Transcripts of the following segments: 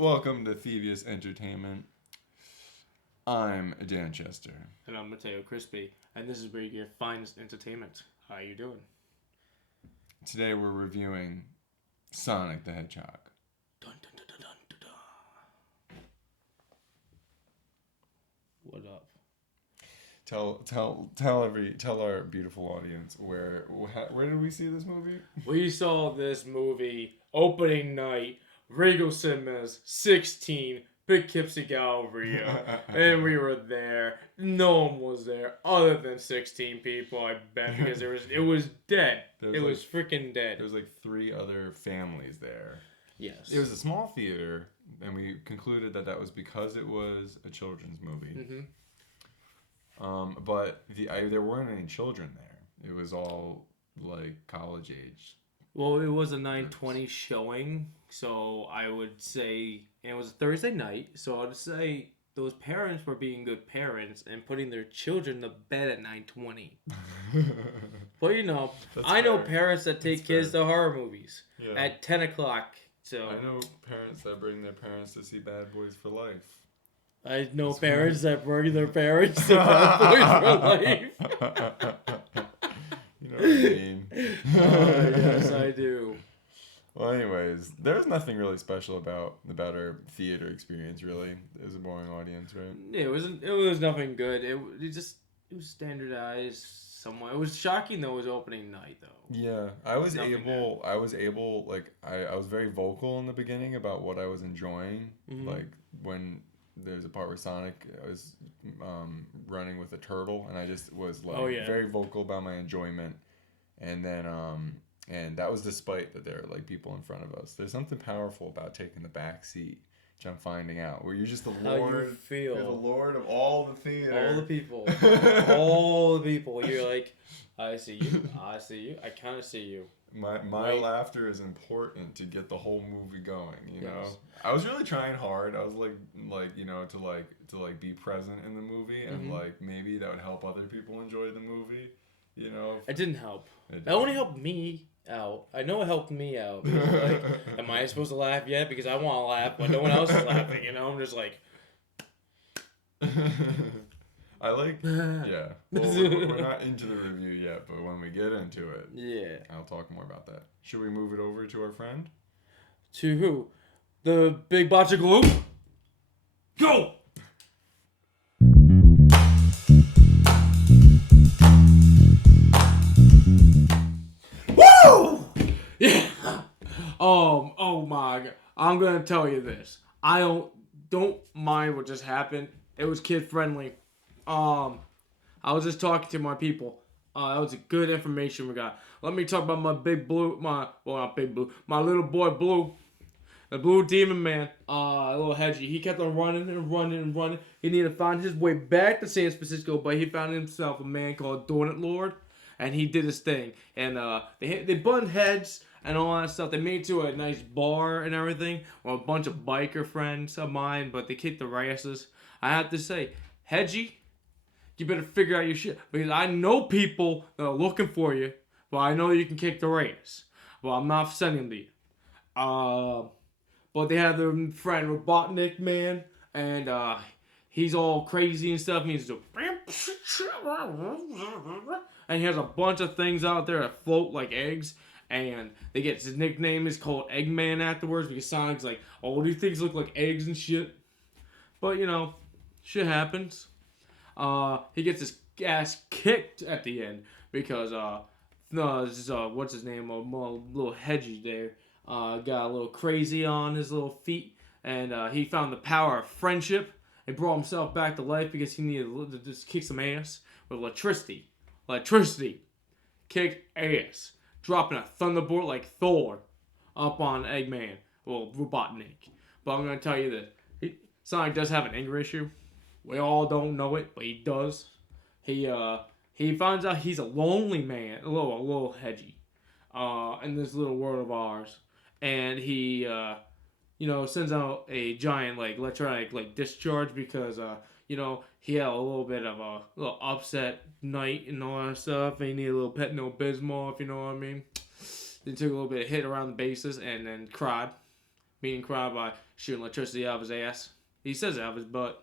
Welcome to Thevious Entertainment. I'm Dan Chester. And I'm Mateo Crispy, and this is where you get finest entertainment. How you doing? Today we're reviewing Sonic the Hedgehog. Dun, dun, dun, dun, dun, dun. What up? Tell our beautiful audience where did we see this movie? We saw this movie opening night, Regal Cinemas, 16, Poughkeepsie Galleria, and we were there. No one was there other than 16 people, I bet, because it was dead. It was freaking dead. There was like 3 other families there. Yes. It was a small theater, and we concluded that was because it was a children's movie. Mm-hmm. But there weren't any children there. It was all like college age. Well, it was a 9:20 showing, so I would say, and it was a Thursday night, so I would say those parents were being good parents and putting their children to bed at 9:20. But I know parents that take kids to horror movies at 10 o'clock. So I know parents that bring their parents to see Bad Boys for Life. I know parents that bring their parents to Bad Boys for Life. You know what I mean? Yes, I do. Well, anyways, there's nothing really special about our theater experience, really. It was a boring audience, right? Yeah, it was nothing good. It was standardized somewhat. It was shocking though. It was opening night though. Yeah, I was able, like, I was very vocal in the beginning about what I was enjoying. Mm-hmm. Like when there's a part where Sonic was running with a turtle, and I just was like very vocal about my enjoyment. And then and that was despite that there are like people in front of us. There's something powerful about taking the back seat, which I'm finding out, where you're just the lord. How you feel? You're the lord of all the theater. All the people. All the people. You're like, I see you. I see you. I kind of see you. My laughter is important to get the whole movie going, you know. I was really trying hard. I was like to be present in the movie, and like maybe that would help other people enjoy the movie, you know. It didn't help. It only helped me out. I know it helped me out. Like, am I supposed to laugh yet? Because I want to laugh, but no one else is laughing. You know, I'm just like. I like, yeah. Well, we're not into the review yet, but when we get into it, I'll talk more about that. Should we move it over to our friend? To who? The big batch of glue? Go! Woo! Yeah. Oh my God. I'm gonna tell you this. I don't mind what just happened. It was kid friendly. I was just talking to my people. That was a good information we got. Let me talk about my my little boy Blue, the Blue Demon Man, little Hedgie. He kept on running and running and running. He needed to find his way back to San Francisco, but he found himself a man called Donut Lord, and he did his thing. And they butted heads and all that stuff. They made it to a nice bar and everything, with a bunch of biker friends of mine, but they kicked their asses. I have to say, Hedgie, you better figure out your shit, because I know people that are looking for you, but I know you can kick their ass. Well, I'm not sending them to you. But they have their friend Robotnik Man, and he's all crazy and stuff. And he's just, and he has a bunch of things out there that float like eggs. And they get his nickname is called Eggman afterwards, because Sonic's like, oh, these things look like eggs and shit. But shit happens. He gets his ass kicked at the end because what's his name? Little Hedgie there got a little crazy on his little feet, and he found the power of friendship and brought himself back to life because he needed to just kick some ass with electricity. Electricity kicked ass, dropping a thunderbolt like Thor up on Eggman, well, Robotnik. But I'm gonna tell you this: Sonic does have an anger issue. We all don't know it, but he does. He finds out he's a lonely man, a little Hedgie, in this little world of ours, and he sends out a giant electronic discharge because he had a little bit of a little upset night and all that stuff, and he needed a little Pepto-Bismol, if you know what I mean. He took a little bit of hit around the bases and then cried. meaning crime by shooting electricity out of his ass. He says it out of his butt.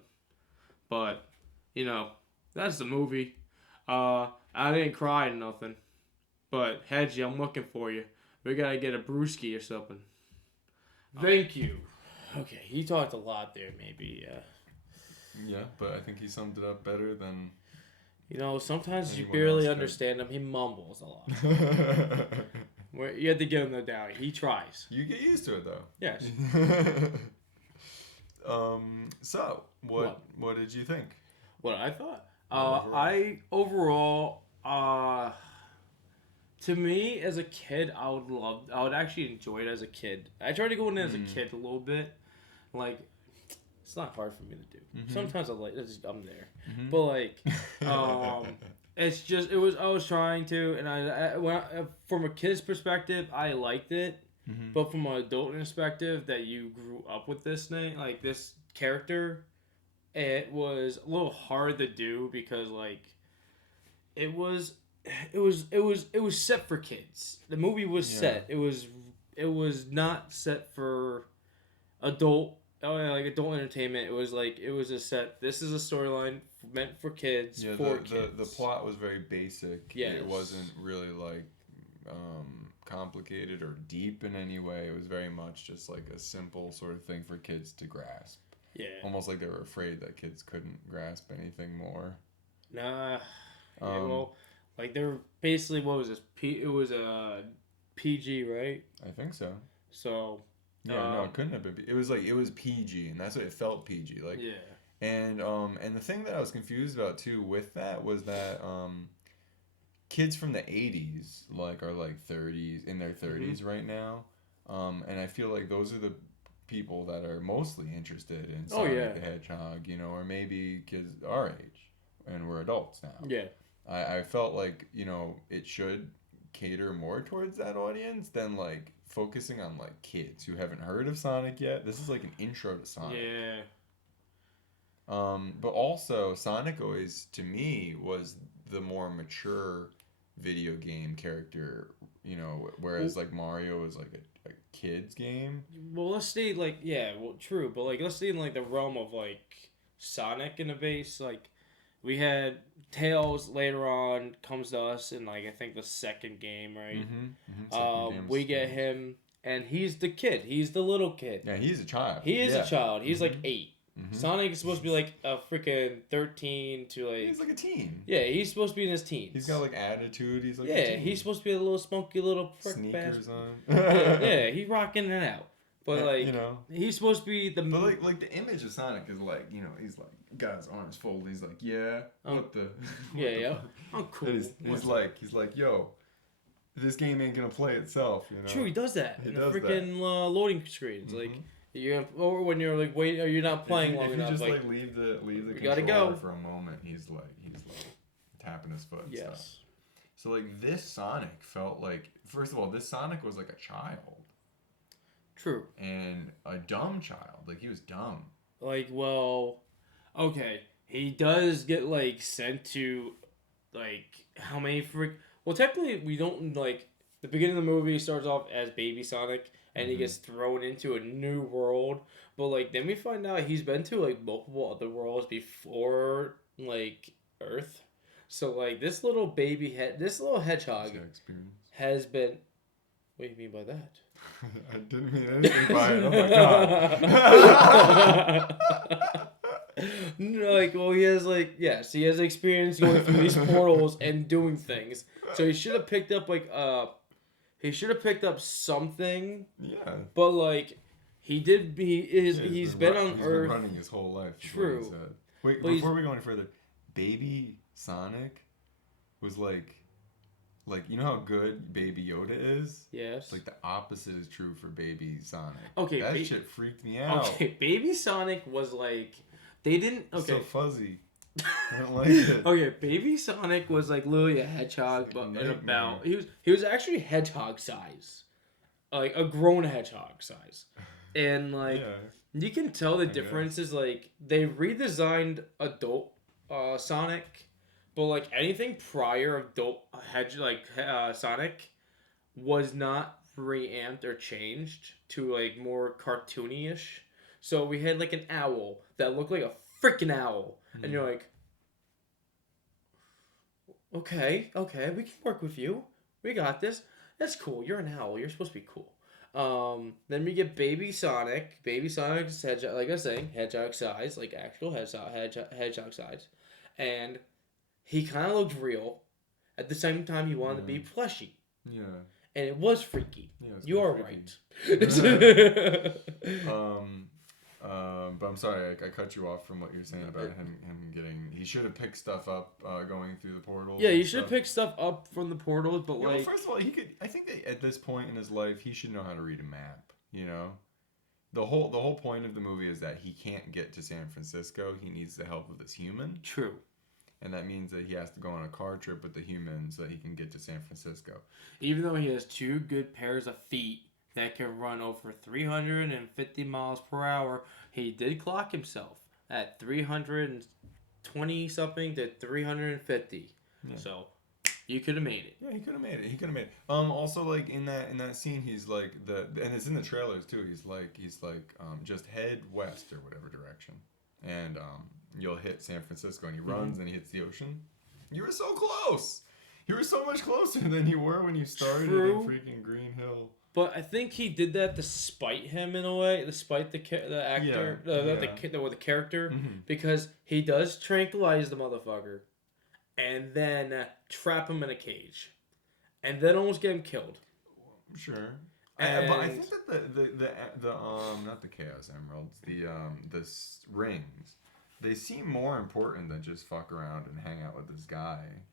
But, that's the movie. I didn't cry or nothing. But, Hedgie, I'm looking for you. We gotta get a brewski or something. Thank you. Okay, he talked a lot there, maybe. Yeah, but I think he summed it up better than... Sometimes you barely understand him. He mumbles a lot. You have to give him the doubt. He tries. You get used to it, though. Yes. So, what did you think? What I thought? Overall, to me, as a kid, I would actually enjoy it as a kid. I tried to go in as a kid a little bit. Like, it's not hard for me to do. Sometimes I'm there. But, it's just, I was trying to, and from a kid's perspective, I liked it. But from an adult perspective, that you grew up with this name, like this character, it was a little hard to do because it was set for kids. The movie was set. It was not set for adult entertainment. It was a set. This is a storyline meant for kids. Yeah, for kids. The plot was very basic. Yes. It wasn't really complicated or deep in any way. It was very much just like a simple sort of thing for kids to grasp. Yeah. Almost like they were afraid that kids couldn't grasp anything more. Nah. They were basically, what was this? It was a PG, right? I think so. So. Yeah, no, it couldn't have been. It was PG, and that's what it felt PG. Yeah. And the thing that I was confused about too with that was that kids from the 80s are 30s in their 30s right now, and I feel like those are the people that are mostly interested in Sonic the Hedgehog, or maybe kids our age, and we're adults now. Yeah. I felt like it should cater more towards that audience than focusing on kids who haven't heard of Sonic yet. This is an intro to Sonic. Yeah. But also Sonic always to me was the more mature video game character, whereas Mario was a kid's game. Well, let's stay true, but let's stay in the realm of Sonic in a base. We had Tails later on comes to us in I think the second game, right? We get him, and he's the kid. He's the little kid. Yeah, he's a child. He is a child. He's 8. Sonic is supposed to be a freaking 13 to He's a teen. Yeah, he's supposed to be in his teens. He's got attitude. He's a teen. He's supposed to be a little spunky little prick. Sneakers on. yeah, he's rocking it out. But he's supposed to be the. But the image of Sonic is he's got his arms folded. He's what the. I'm cool. He's like, yo, this game ain't gonna play itself. True, he does that. He in does the freaking loading screens, or when you're wait, or you're not playing long enough. If you just leave the controller for a moment, he's tapping his foot. Yes. And stuff. So this Sonic felt first of all, this Sonic was a child. True. And a dumb child. He was dumb. Okay. He does get sent to how many well, technically we don't the beginning of the movie starts off as baby Sonic and he gets thrown into a new world, but then we find out he's been to multiple other worlds before Earth. So this little hedgehog has been. What do you mean by that? I didn't mean anything by it. Oh my god. He has he has experience going through these portals and doing things. So he should have picked up something. Yeah. But he did he's been on Earth running his whole life. True. Wait, before we go any further, Baby Sonic was you know how good Baby Yoda is? Yes. The opposite is true for Baby Sonic. Okay. That shit freaked me out. Okay, Baby Sonic was they didn't. Okay. So fuzzy. I don't like it. Okay, Baby Sonic was literally a hedgehog, but he was actually hedgehog size, a grown hedgehog size, and you can tell the differences. They redesigned adult Sonic. But anything prior of Sonic was not reamped or changed to like more cartoony-ish. So we had like an owl that looked like a freaking owl, and you're like, okay, we can work with you. We got this. That's cool. You're an owl. You're supposed to be cool. Then we get Baby Sonic. Baby Sonic is hedgehog, like I was saying, hedgehog size, like actual hedgehog size, and he kind of looked real. At the same time, he wanted to be fleshy. Yeah. And it was freaky. Yeah, you are right. But I'm sorry, I cut you off from what you're saying about him getting. He should have picked stuff up going through the portals. Yeah, he should have picked stuff up from the portals, but like. Well, first of all, he could. I think that at this point in his life, he should know how to read a map. You know, the whole point of the movie is that he can't get to San Francisco. He needs the help of this human. True. And that means that he has to go on a car trip with the human so that he can get to San Francisco. Even though he has 2 good pairs of feet that can run over 350 miles per hour, he did clock himself at 320 something to 350. Yeah. So you could have made it. Yeah, he could have made it. Also, like in that scene, he's like and it's in the trailers too. He's like just head west or whatever direction, and you'll hit San Francisco, and he runs and he hits the ocean. You were so close. You were so much closer than you were when you started in freaking Green Hill. But I think he did that to spite him in a way, to spite the actor, the character, because he does tranquilize the motherfucker, and then trap him in a cage, and then almost get him killed. Sure. But I think that the not the Chaos Emeralds, the rings, they seem more important than just fuck around and hang out with this guy.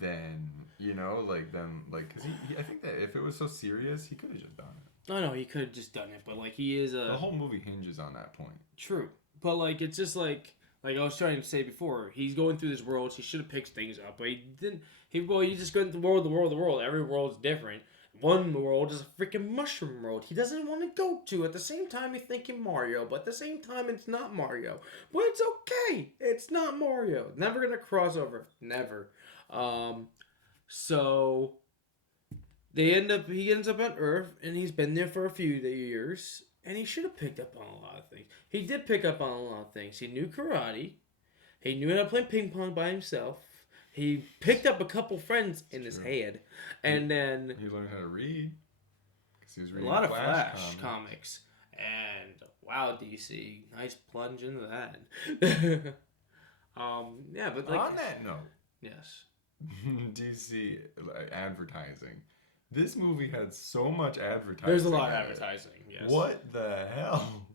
Then because I think that if it was so serious, he could have just done it. I know he could have just done it, but like he is the whole movie hinges on that point. True, but like it's just like I was trying to say before, he's going through this world. He should have picked things up, but he didn't. He just went the world. Every world's different. One world is a freaking mushroom world he doesn't want to go to. At the same time, he's thinking Mario, but at the same time, it's not Mario. But it's okay. It's not Mario. Never gonna cross over. Never. So he ends up on Earth, and he's been there for a few years, and he should have picked up on a lot of things. He did pick up on a lot of things. He knew karate. He knew how to play ping pong by himself. He picked up a couple friends in his head, and then he learned how to read. 'Cause he was reading a lot of Flash comics. And wow, DC, nice plunge into that. Yeah, but like on that note, yes. DC advertising. This movie had so much advertising. There's a lot of advertising. Yes. What the hell?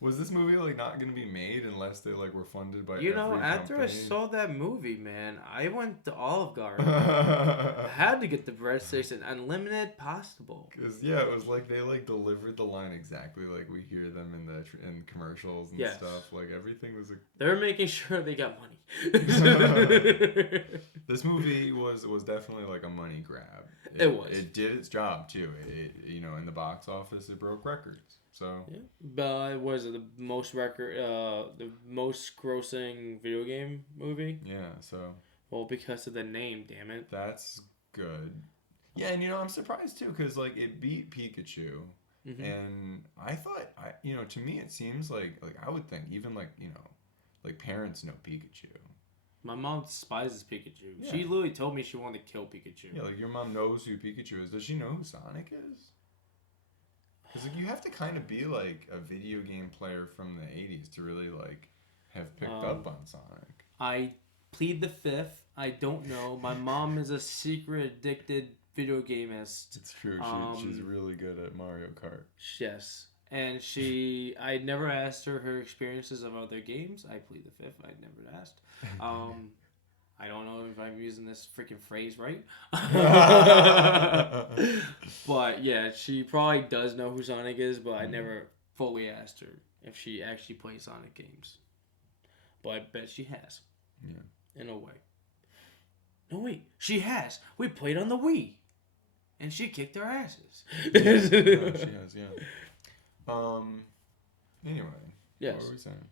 Was this movie not going to be made unless they were funded by? After company? I saw that movie, man, I went to Olive Garden. I had to get the bread station, unlimited possible. Because it was like they delivered the line exactly like we hear them in commercials and stuff. Like everything was. They're making sure they got money. This movie was definitely a money grab. It was. It did its job too. It in the box office it broke records. So yeah, but was it the most grossing video game movie? Yeah, so well because of the name, damn it. That's good. Yeah, and I'm surprised too because it beat Pikachu, and I thought to me it seems like I would think even parents know Pikachu. My mom despises Pikachu. Yeah. She literally told me she wanted to kill Pikachu. Yeah, your mom knows who Pikachu is. Does she know who Sonic is? Because you have to kind of be a video game player from the 80s to really have picked up on Sonic. I plead the fifth. I don't know. My mom is a secret addicted video gamist. It's true. She's really good at Mario Kart. Yes. And I never asked her experiences of other games. I plead the fifth. I never asked. I don't know if I'm using this freaking phrase right. But yeah, she probably does know who Sonic is, but I never fully asked her if she actually plays Sonic games. But I bet she has. Yeah. In a way. No, wait. She has. We played on the Wii. And she kicked our asses. Yeah, she has, yeah. Anyway. Yes. What were we saying?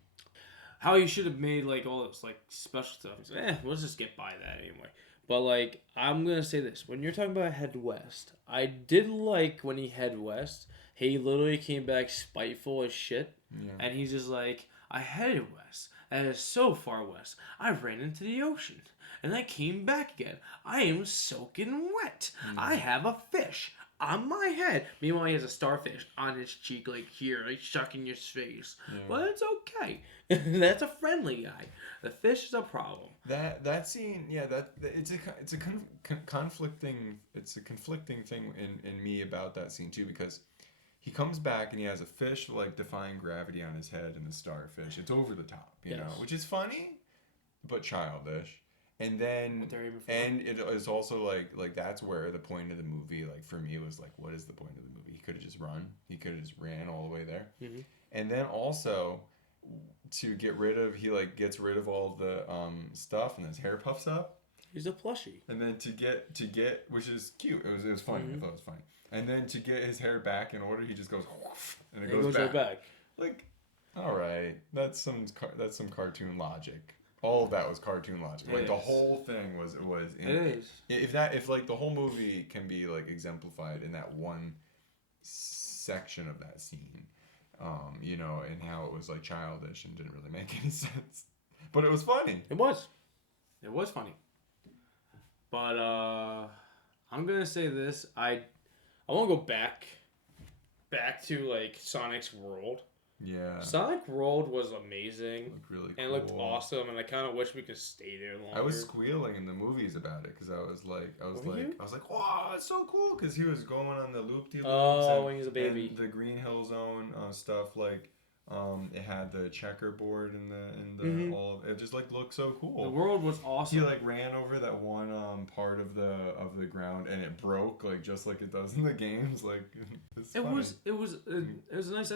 How you should have made all this special stuff. We'll just get by that anyway. But like, I'm gonna say this: when you're talking about head west, I did like when he head west. He literally came back spiteful as shit, and he's just like, "I headed west, and it's so far west. I ran into the ocean, and I came back again. I am soaking wet. I have a fish on my head." Meanwhile, he has a starfish on his cheek, like here, like sucking his face. But it's okay. That's a friendly guy. The fish is a problem. That scene, it's a conflicting thing in me about that scene too, because he comes back and he has a fish like defying gravity on his head and the starfish. It's over the top, you know, which is funny, but childish. And then it is also like that's where the point of the movie, like for me, was like, what is the point of the movie? He could have just run. He could have just ran all the way there. And then also, to get rid of, he like gets rid of all the stuff and his hair puffs up. He's a plushie. And then to get which is cute. It was funny. I thought it was funny. And then to get his hair back in order, he just goes and it goes back. Right back. Like, all right, that's some cartoon logic. All of that was cartoon logic. Like the whole thing was. It is. If like the whole movie can be like exemplified in that one section of that scene. You know, and how it was like childish and didn't really make any sense, but it was funny. It was funny. But I'm gonna say this: I want to go back to like Sonic's world. Yeah. Sonic World was amazing. Looked really cool. And it looked awesome, and I kind of wish we could stay there longer. I was squealing in the movies about it because I was like, wow, it's so cool, because he was going on the loop-de-loops. Oh, when he was a baby. And the Green Hill Zone stuff, like, it had the checkerboard and the all of it. Just like looked so cool. The world was awesome. He like ran over that one part of the ground and it broke, like just like it does in the games. Like it was a nice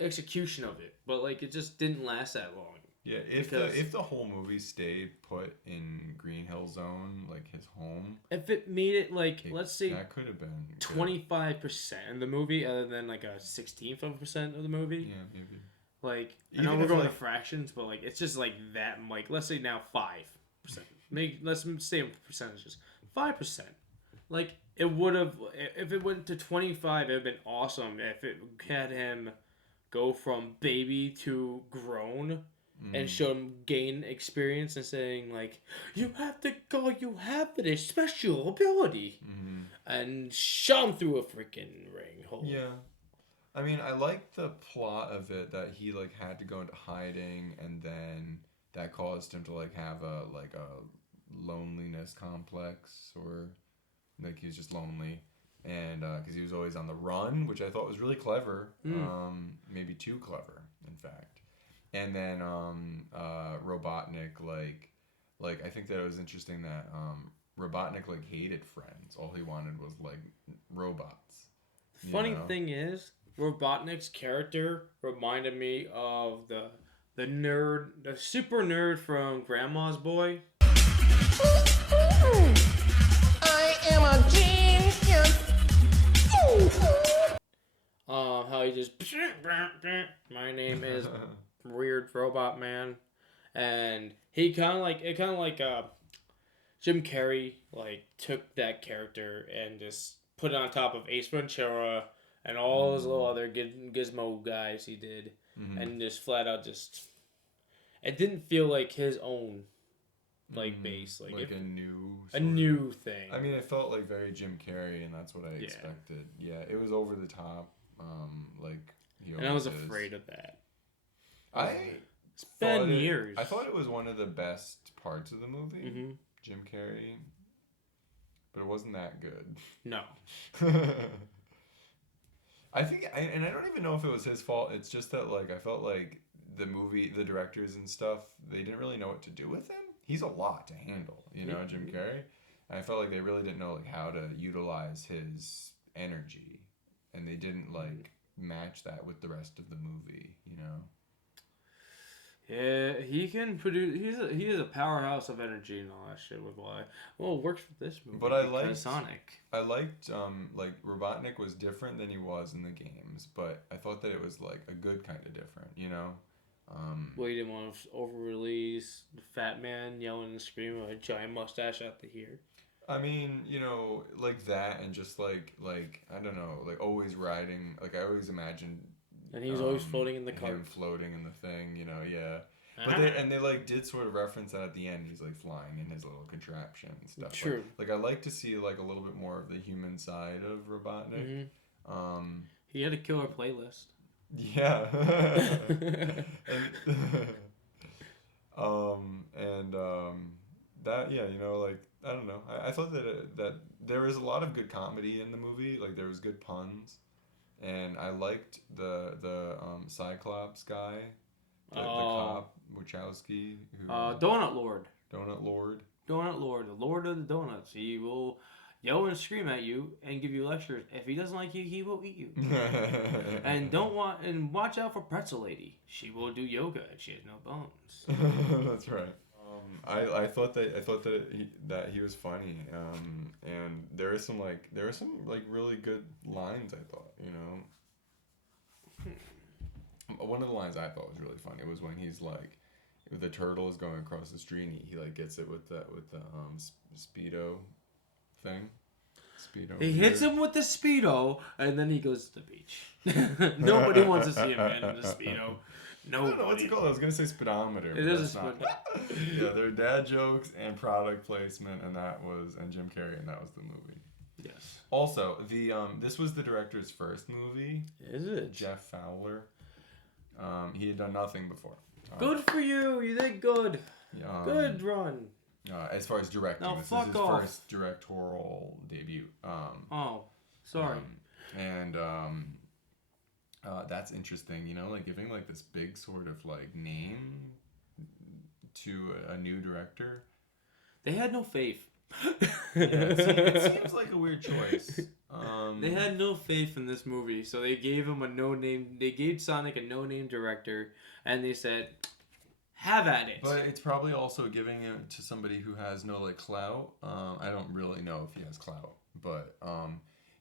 execution of it, but like it just didn't last that long. Yeah, if the whole movie stayed put in Green Hill Zone, like his home, if it made it like let's say that could have been 25% of the movie, other than like a 16th of a percent of the movie. Yeah, maybe. Like I know we're going to fractions, but like it's just like that. Like let's say now 5%. Let's stay in percentages. 5%. Like it would have if it went to 25. It would have been awesome if it had him go from baby to grown. And show him gain experience and saying like, you have this special ability, and shove him through a freaking ring hole. Yeah, I mean, I like the plot of it that he like had to go into hiding, and then that caused him to like have a loneliness complex, or like he was just lonely, and because he was always on the run, which I thought was really clever, maybe too clever, in fact. And then Robotnik, like I think that it was interesting that Robotnik like hated friends. All he wanted was like robots. The funny thing is, Robotnik's character reminded me of the nerd, the super nerd from Grandma's Boy. I am a genius. How he just my name is Weird Robot Man, and he kind of like Jim Carrey like took that character and just put it on top of Ace Ventura and all those little other gizmo guys he did, and just flat out just it didn't feel like his own like base, like a new thing. I mean, it felt like very Jim Carrey, and that's what I expected. Yeah, it was over the top, like and I was afraid of that. It's been years. I thought it was one of the best parts of the movie, Jim Carrey, but it wasn't that good. No. I think, and I don't even know if it was his fault. It's just that, like, I felt like the movie, the directors and stuff, they didn't really know what to do with him. He's a lot to handle, you know, Jim Carrey. And I felt like they really didn't know, like, how to utilize his energy, and they didn't like match that with the rest of the movie, you know. Yeah, he can produce. He is a powerhouse of energy and all that shit. With why? Well, it works for this movie. But I liked Sonic. I liked like Robotnik was different than he was in the games, but I thought that it was like a good kind of different, you know. Well, you didn't want to over-release the fat man yelling and screaming with a giant mustache out the ear. I mean, like that, and just like I don't know, like always riding. Like I always imagined. And he was always floating in the cart. Him floating in the thing, yeah. But they like did sort of reference that at the end. He's like flying in his little contraption and stuff. True. Like I like to see like a little bit more of the human side of Robotnik. Mm-hmm. He had a killer playlist. Yeah. and that like I don't know. I thought that there was a lot of good comedy in the movie. Like there was good puns, and I liked the Cyclops guy, the cop Wachowski. Donut Lord. Donut Lord. Donut Lord, the Lord of the Donuts. He will yell and scream at you and give you lectures. If he doesn't like you, he will eat you. And watch out for Pretzel Lady. She will do yoga if she has no bones. That's right. I thought that he was funny. And there were some really good lines. I thought, one of the lines I thought was really funny was when he's like, the turtle is going across the street and he like gets it with the speedo thing. He hits him with the speedo and then he goes to the beach. Nobody wants to see him in the speedo. No. I don't know what's it called. I was gonna say speedometer. It is a speedometer. Yeah, there were dad jokes and product placement, and Jim Carrey, and that was the movie. Yes. Also, this was the director's first movie. Is it? Jeff Fowler. He had done nothing before. Good for you. You did good. Good run. As far as directing, now this fuck is his off. first directorial debut. Sorry. That's interesting, like giving like this big sort of like name to a new director. They had no faith. It seems like a weird choice. They had no faith in this movie, so they gave him a no-name. They gave Sonic a no-name director, and they said, "Have at it." But it's probably also giving it to somebody who has no like clout. I don't really know if he has clout, but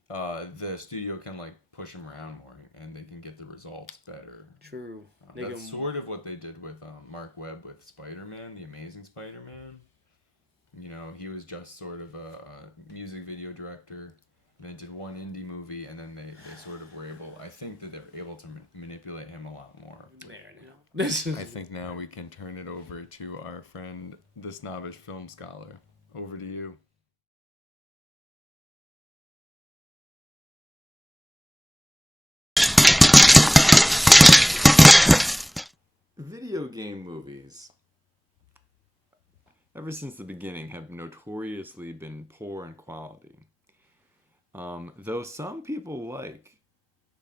the studio can like push him around more, and they can get the results better. True. That's sort of what they did with Mark Webb with Spider-Man, the Amazing Spider-Man. He was just sort of a music video director. Then did one indie movie, and then they sort of were able. I think that they were able to manipulate him a lot more. There now. I think now we can turn it over to our friend, the snobbish film scholar. Over to you. Video game movies, ever since the beginning, have notoriously been poor in quality. Though some people like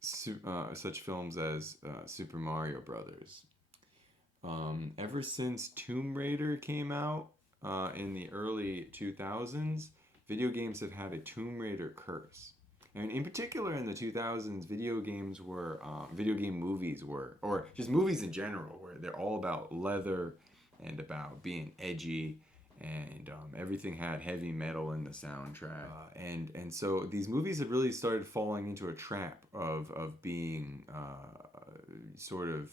such films as Super Mario Brothers. Ever since Tomb Raider came out in the early 2000s, video games have had a Tomb Raider curse. And in particular in the 2000s, video game movies were, or just movies in general, where they're all about leather and about being edgy, and everything had heavy metal in the soundtrack. And so these movies have really started falling into a trap of being sort of,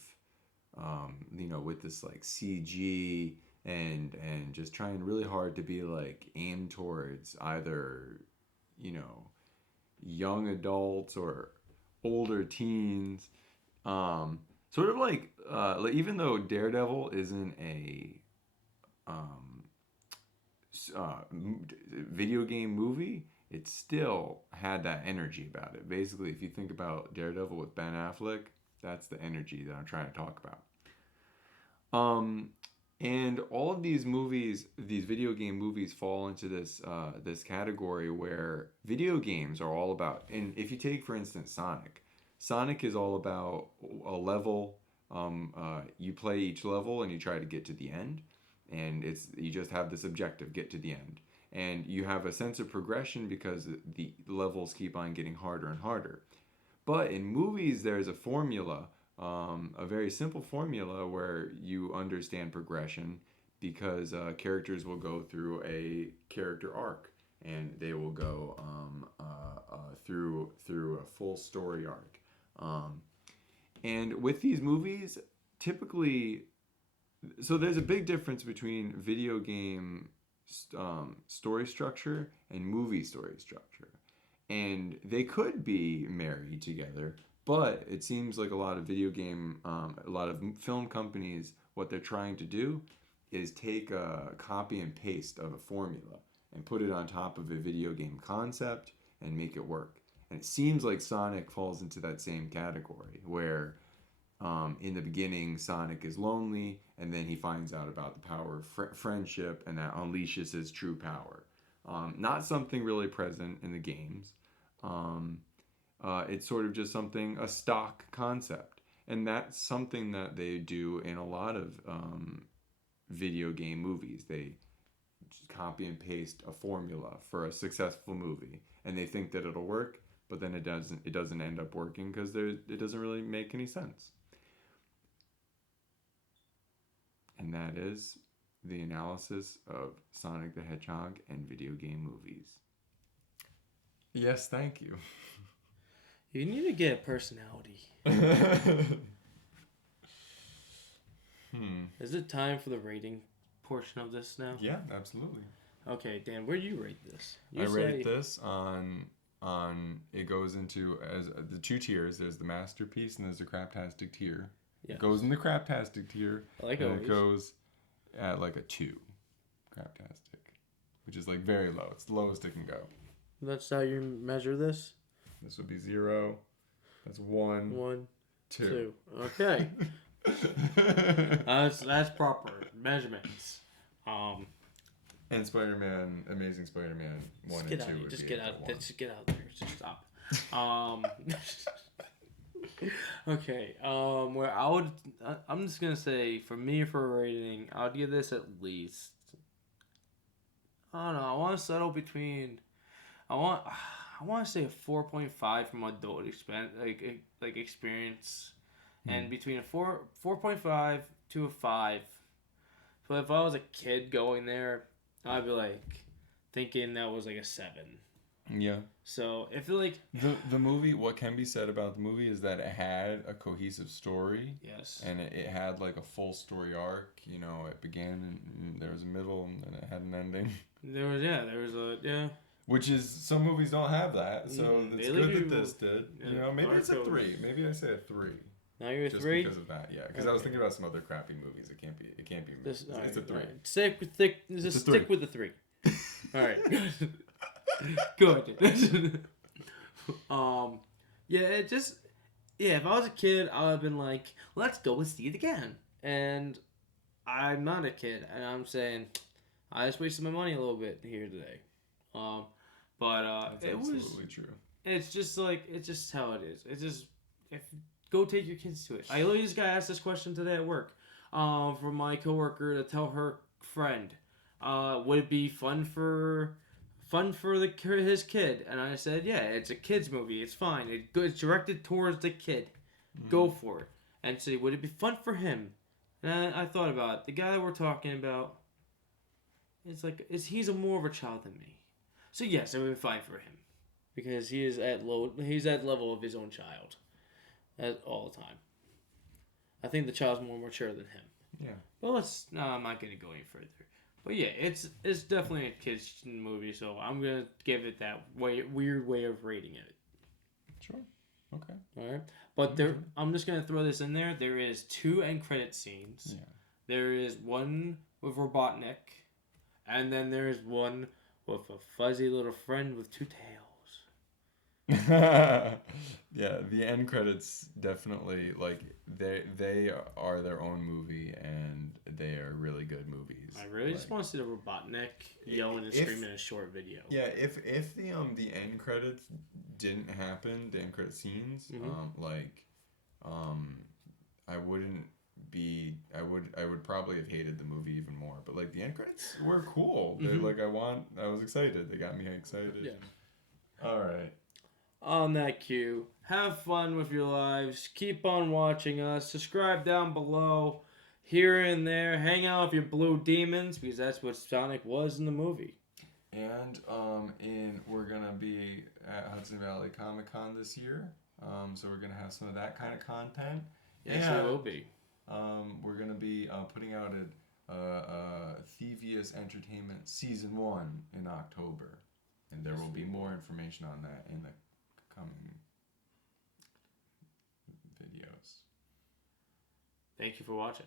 with this like CG and just trying really hard to be like aimed towards either, young adults or older teens. Sort of like even though Daredevil isn't a video game movie, it still had that energy about it. Basically, if you think about Daredevil with Ben Affleck, that's the energy that I'm trying to talk about. And all of these movies, these video game movies, fall into this category where video games are all about. And if you take, for instance, Sonic is all about a level. You play each level and you try to get to the end, and you just have this objective: get to the end. And you have a sense of progression because the levels keep on getting harder and harder. But in movies, there's a formula. A very simple formula where you understand progression, because characters will go through a character arc, and they will go through a full story arc. And with these movies, typically, so there's a big difference between video game story structure and movie story structure. And they could be married together, but it seems like a lot of a lot of film companies, what they're trying to do is take a copy and paste of a formula and put it on top of a video game concept and make it work. And it seems like Sonic falls into that same category where in the beginning Sonic is lonely and then he finds out about the power of friendship and that unleashes his true power. Not something really present in the games. It's sort of just a stock concept. And that's something that they do in a lot of video game movies. They just copy and paste a formula for a successful movie. And they think that it'll work, but then it doesn't end up working because it doesn't really make any sense. And that is the analysis of Sonic the Hedgehog and video game movies. Yes, thank you. You need to get a personality. Is it time for the rating portion of this now? Yeah, absolutely. Okay, Dan, where do you rate this? I rate this on it goes into as the two tiers. There's the masterpiece and there's the craptastic tier. Yes. It goes in the craptastic tier. Like and it goes at like a 2 craptastic, which is like very low. It's the lowest it can go. That's how you measure this? This would be 0. That's 1. 1, 2. Okay. That's proper measurements. And Spider-Man, Amazing Spider-Man 1 and 2. Just get out there. Just stop. Okay. Where I'm just gonna say for me for a rating, I'll give this at least. I don't know. I want to settle between. I want to say a 4.5 from adult experience, and between a 4.5 to a 5. But if I was a kid going there, I'd be like thinking that was like a 7. Yeah. So if like the movie, what can be said about the movie is that it had a cohesive story. Yes. And it had like a full story arc. You know, it began and there was a middle and then it had an ending. There was. Which is, some movies don't have that, so it's good that this did. Yeah, you know, maybe it's a 3. Maybe I say a 3. Now you're a 3? Just because of that, yeah. Because I was thinking about some other crappy movies. It can't be. It's a 3. Right. Stick with the 3. All right. Good. If I was a kid, I would have been like, let's go and see it again. And I'm not a kid, and I'm saying, I just wasted my money a little bit here today. That's absolutely true. It's just how it is. It's just, go take your kids to it. I literally just got asked this question today at work, from my coworker to tell her friend, would it be fun for his kid? And I said, yeah, it's a kid's movie. It's fine. It's directed towards the kid. Mm-hmm. Go for it. And say, would it be fun for him? And I thought about it. The guy that we're talking about, he's more of a child than me. So yes, it would be fine for him, because he's at level of his own child, all the time. I think the child's more mature than him. Yeah. But I'm not gonna go any further. But yeah, it's definitely a kids movie, so I'm gonna give it that weird way of rating it. Sure. Okay. All right. But I'm just gonna throw this in there. There is 2 end credit scenes. Yeah. There is one with Robotnik, and then there is one with a fuzzy little friend with 2 tails. Yeah, the end credits definitely, like, they are their own movie, and they are really good movies. I really just want to see the Robotnik yelling and screaming in a short video. Yeah, if the end credits didn't happen, the end credit scenes, I would probably have hated the movie even more. But like the end credits were cool. They're like I was excited. They got me excited. Yeah. All right. On that cue, have fun with your lives. Keep on watching us. Subscribe down below. Here and there. Hang out with your blue demons, because that's what Sonic was in the movie. And we're gonna be at Hudson Valley Comic Con this year. So we're gonna have some of that kind of content. Yes, we will be. we're gonna be putting out a Thevious Entertainment Season 1 in October, and there will be more information on that in the coming videos. Thank you for watching.